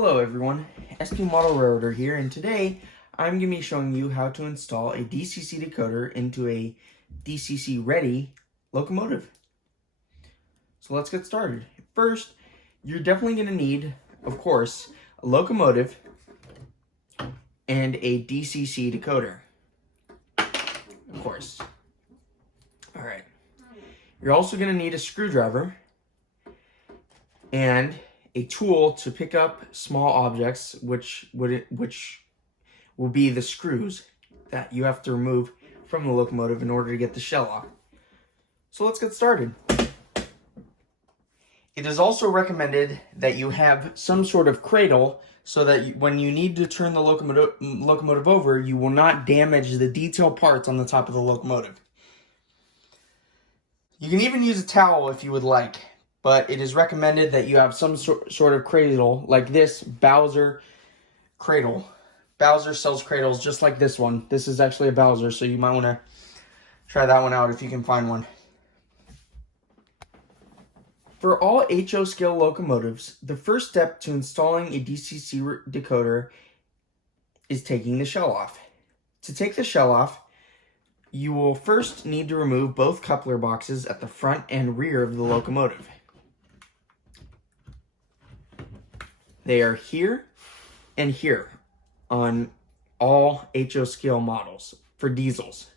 Hello everyone, SP Model Railroader here, and today I'm going to be showing you how to install a DCC decoder into a DCC ready locomotive. So let's get started. First, you're definitely going to need, of course, a locomotive and a DCC decoder. Of course. Alright. You're also going to need a screwdriver and a tool to pick up small objects, which will be the screws that you have to remove from the locomotive in order to get the shell off. So let's get started. It is also recommended that you have some sort of cradle so that when you need to turn the locomotive over, you will not damage the detail parts on the top of the locomotive. You can even use a towel if you would like, but it is recommended that you have some sort of cradle, like this Bowser cradle. Bowser sells cradles just like this one. This is actually a Bowser, so you might want to try that one out if you can find one. For all HO scale locomotives, the first step to installing a DCC decoder is taking the shell off. To take the shell off, you will first need to remove both coupler boxes at the front and rear of the locomotive. They are here and here on all HO scale models for diesels.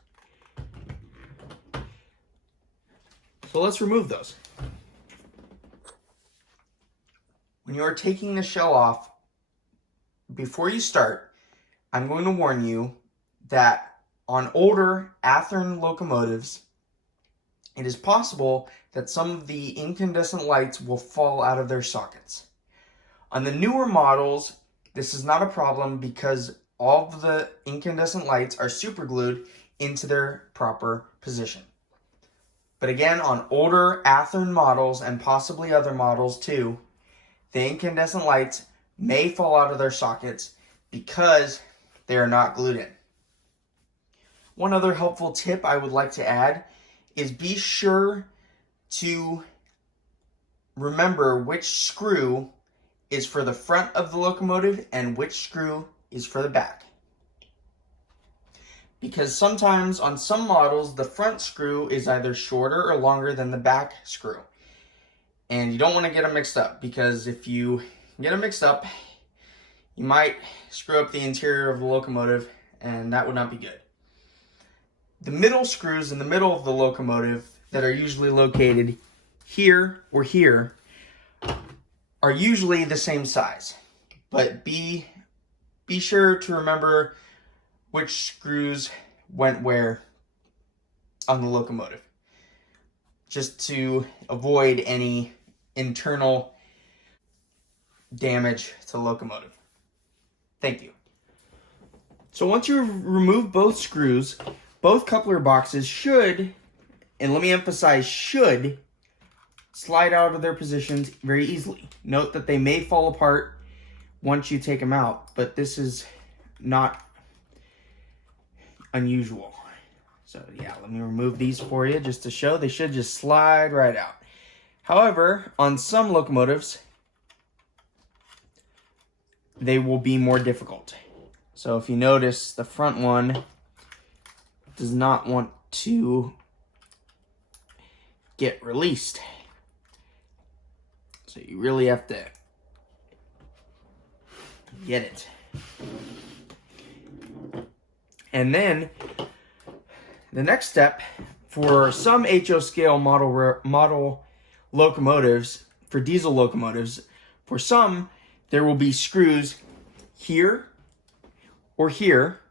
So let's remove those. When you are taking the shell off, before you start, I'm going to warn you that on older Athearn locomotives, it is possible that some of the incandescent lights will fall out of their sockets. On the newer models, this is not a problem because all of the incandescent lights are superglued into their proper position. But again, on older Athearn models and possibly other models too, the incandescent lights may fall out of their sockets because they are not glued in. One other helpful tip I would like to add is be sure to remember which screw is for the front of the locomotive and which screw is for the back. Because sometimes on some models, the front screw is either shorter or longer than the back screw. And you don't want to get them mixed up, because if you get them mixed up, you might screw up the interior of the locomotive, and that would not be good. The middle screws in the middle of the locomotive that are usually located here or here are usually the same size, but be sure to remember which screws went where on the locomotive, just to avoid any internal damage to the locomotive. Thank you. So once you've removed both screws, both coupler boxes should, and let me emphasize should, slide out of their positions very easily. Note that they may fall apart once you take them out, but this is not unusual. So yeah, let me remove these for you just to show. They should just slide right out. However, on some locomotives, they will be more difficult. So if you notice, the front one does not want to get released. So you really have to get it. And then the next step for some HO scale model locomotives, for diesel locomotives, for some there will be screws here or here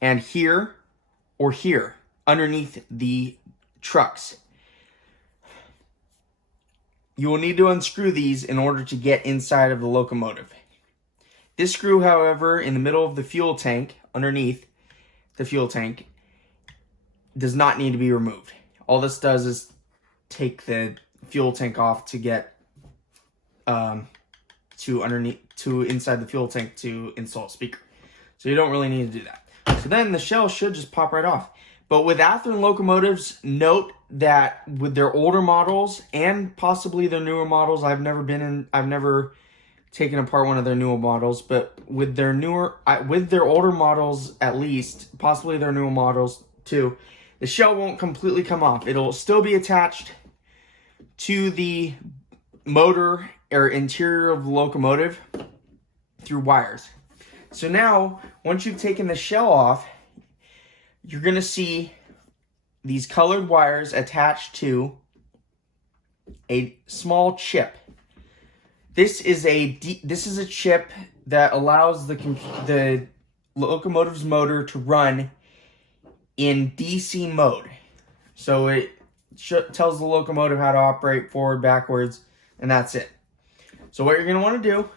and here or here underneath the trucks. You will need to unscrew these in order to get inside of the locomotive. This screw, however, in the middle of the fuel tank, underneath the fuel tank, does not need to be removed. All this does is take the fuel tank off to get to inside the fuel tank to install a speaker. So you don't really need to do that. So then the shell should just pop right off. But with Athearn locomotives, note that with their older models and possibly their newer models, I've never taken apart one of their newer models, but with their older models at least, possibly their newer models too, the shell won't completely come off. It'll still be attached to the motor or interior of the locomotive through wires. So now, once you've taken the shell off, you're going to see these colored wires attached to a small chip. This is a chip that allows the locomotive's motor to run in DC mode. So it tells the locomotive how to operate forward, backwards, and that's it. So what you're going to want to do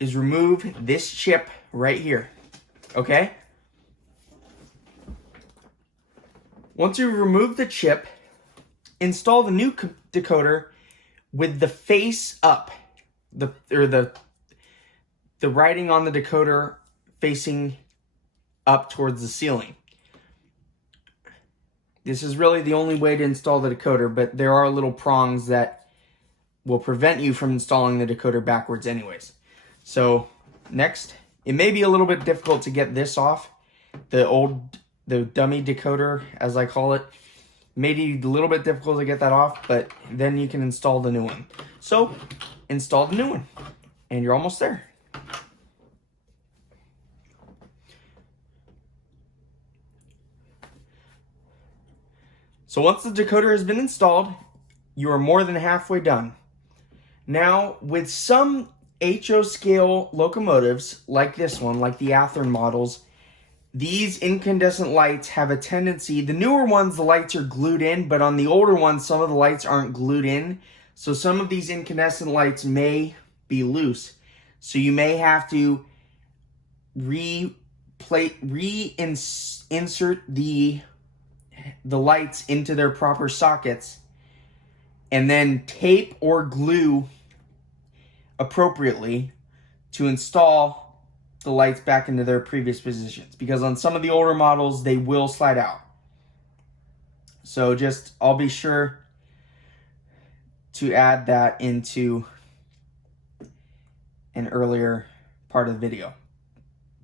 is remove this chip right here, okay? Once you remove the chip, install the new decoder with the face up, the writing on the decoder facing up towards the ceiling. This is really the only way to install the decoder, but there are little prongs that will prevent you from installing the decoder backwards anyways. So next, it may be a little bit difficult to get this off, the dummy decoder, as I call it. Maybe a little bit difficult to get that off, but then you can install the new one. So install the new one, and you're almost there. So once the decoder has been installed, you are more than halfway done. Now, with some HO scale locomotives, like this one, like the Athearn models, these incandescent lights have a tendency, the newer ones, the lights are glued in, but on the older ones, some of the lights aren't glued in. So some of these incandescent lights may be loose. So you may have to reinsert the lights into their proper sockets and then tape or glue appropriately to install the lights back into their previous positions, because on some of the older models they will slide out. So I'll be sure to add that into an earlier part of the video.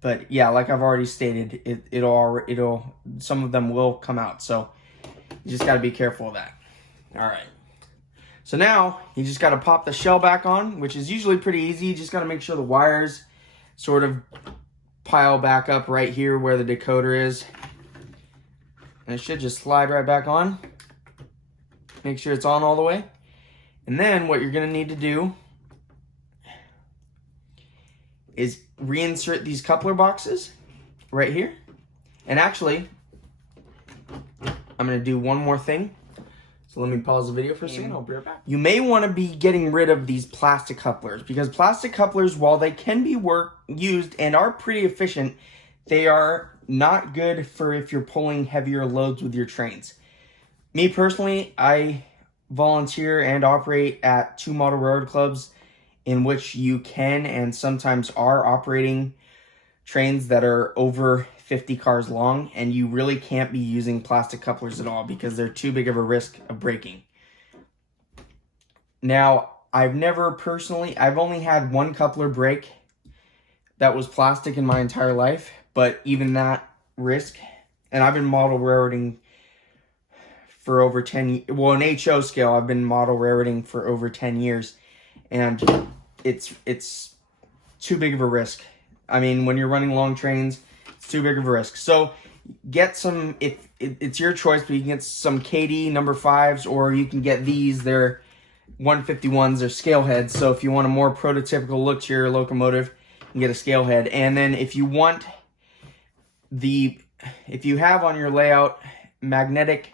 But yeah, like I've already stated, it'll some of them will come out. So you just got to be careful of that. All right. So now you just got to pop the shell back on, which is usually pretty easy. You just got to make sure the wires sort of pile back up right here where the decoder is. And it should just slide right back on. Make sure it's on all the way. And then what you're going to need to do is reinsert these coupler boxes right here. And actually, I'm going to do one more thing. So let me pause the video for a second. I'll be right back. You may want to be getting rid of these plastic couplers, because plastic couplers, while they can be used and are pretty efficient, they are not good for if you're pulling heavier loads with your trains. Me personally, I volunteer and operate at 2 model railroad clubs in which you can and sometimes are operating trains that are over 50 cars long, and you really can't be using plastic couplers at all because they're too big of a risk of breaking. Now, I've only had one coupler break that was plastic in my entire life, but even that risk, and I've been model railroading for over 10 years. Well, in HO scale, I've been model railroading for over 10 years, and it's too big of a risk. I mean, when you're running long trains, it's too big of a risk. So get some, it's your choice, but you can get some Kadee number 5s, or you can get these. They're 151s, they're scale heads. So if you want a more prototypical look to your locomotive, you can get a scale head. And then if you have on your layout magnetic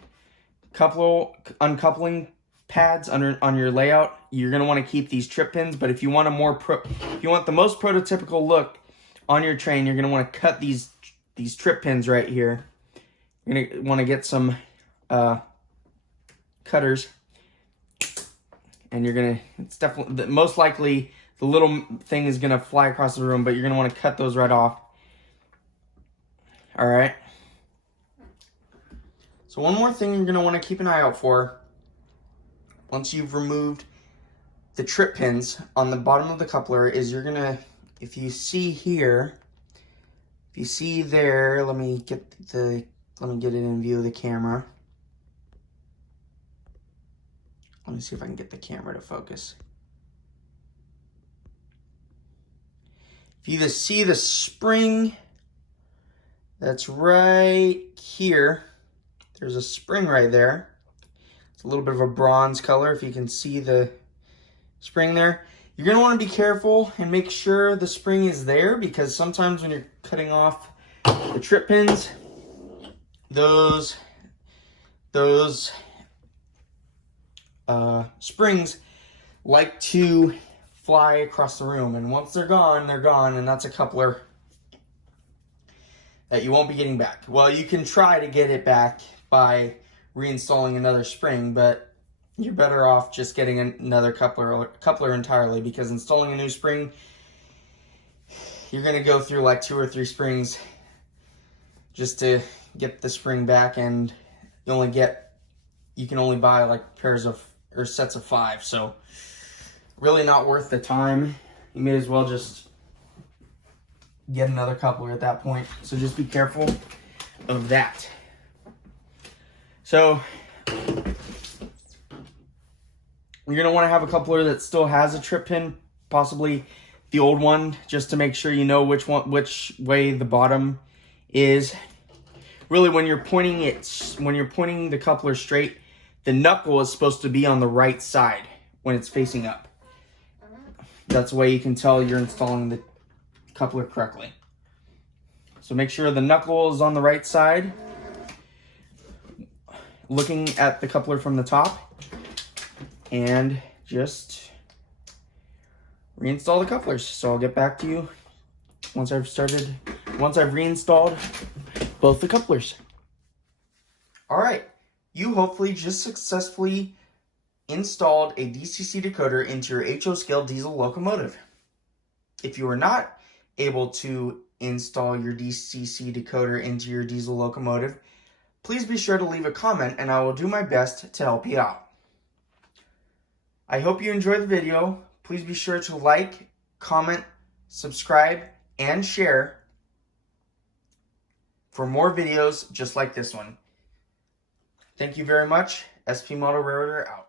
uncoupling pads on your layout, you're going to want to keep these trip pins. But if you want the most prototypical look on your train, you're going to want to cut these trip pins right here. You're going to want to get some cutters, and it's definitely, most likely the little thing is going to fly across the room, but you're going to want to cut those right off. All right. So one more thing you're going to want to keep an eye out for, once you've removed the trip pins on the bottom of the coupler is you're gonna, if you see here, if you see there, let me get it in view of the camera. Let me see if I can get the camera to focus. If you just see the spring that's right here, there's a spring right there. It's a little bit of a bronze color if you can see the spring there. You're going to want to be careful and make sure the spring is there, because sometimes when you're cutting off the trip pins, those springs like to fly across the room, and once they're gone, and that's a coupler that you won't be getting back. Well, you can try to get it back by reinstalling another spring, but you're better off just getting another coupler entirely, because installing a new spring, you're going to go through like 2 or 3 springs just to get the spring back, and you can only buy like pairs of or sets of 5, so really not worth the time. You may as well just get another coupler at that point. So just be careful of that. So you're gonna want to have a coupler that still has a trip pin, possibly the old one, just to make sure you know which way the bottom is. Really, when you're pointing the coupler straight, the knuckle is supposed to be on the right side when it's facing up. That's the way you can tell you're installing the coupler correctly. So make sure the knuckle is on the right side, looking at the coupler from the top, and just reinstall the couplers. So I'll get back to you once I've reinstalled both the couplers. All right, you hopefully just successfully installed a DCC decoder into your HO scale diesel locomotive. If you are not able to install your DCC decoder into your diesel locomotive, please be sure to leave a comment and I will do my best to help you out. I hope you enjoyed the video. Please be sure to like, comment, subscribe, and share for more videos just like this one. Thank you very much. SP Model Railroader out.